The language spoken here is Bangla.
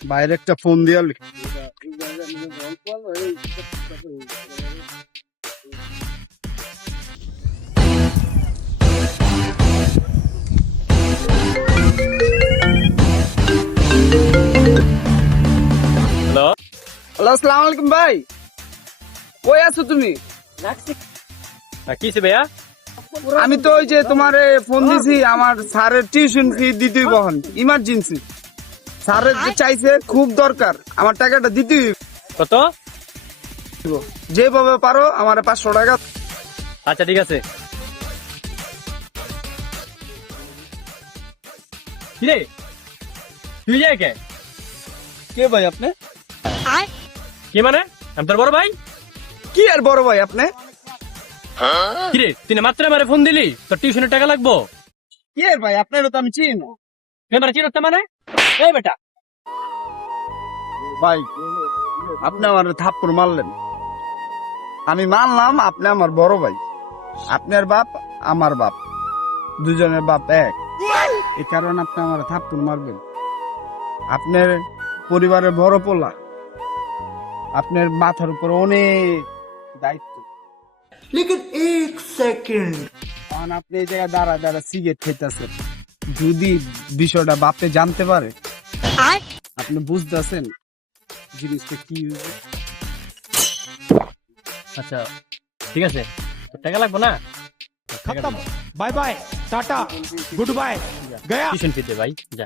বাইরে একটা ফোন দিয়ে হ্যালো হ্যালো আসসালামু আলাইকুম ভাই। কই আছো তুমি? কি হইছে ভাইয়া? আমি তো ওই যে তোমার ফোন দিছি আমার স্যারের টিউশন ফি দিতেই বহন ইমার্জেন্সি স্যারের যে চাইছে খুব দরকার। আমার টাকাটা দিতেই কত? যেভাবে পারো আমার পাঁচশো টাকা। আচ্ছা ঠিক আছে। কিরে? তুই যাই কে? কে ভাই আপনি? কি মানে? আমি তোর বড় ভাই? কি আর বড় ভাই আপনি? কিরে তুই না মাত্র মারে ফোন দিলি? তোর টিউশনের টাকা লাগবো? কি আর ভাই? আপনারও তো আমি চিনি না। মানে? বেটা। ভাই আপনি আমার থাপ্পড় মারলেন। আমি মানলাম আপনি আমার বড় ভাই। আপনার বাপ আমার বাপ। দুজনের বাপ এক। এই কারণে আপনি আমার থাপ্পড় মারবেন। আপনার পরিবারের বড় পোলা। আপনার মাথার উপর অনেক দায়িত্ব। লেকিন এক সেকেন্ড। আপনি এই জায়গায় দাঁড়া দাঁড়া সিগারেট খেতেছেন। যদি বিষয়টা বাপে জানতে পারে আপনি বুঝতেছেন জিনিসটা কি আচ্ছা ঠিক আছে। টাকা লাগবো না? Bye bye tata goodbye. Gaya. Tuition ভাই যা।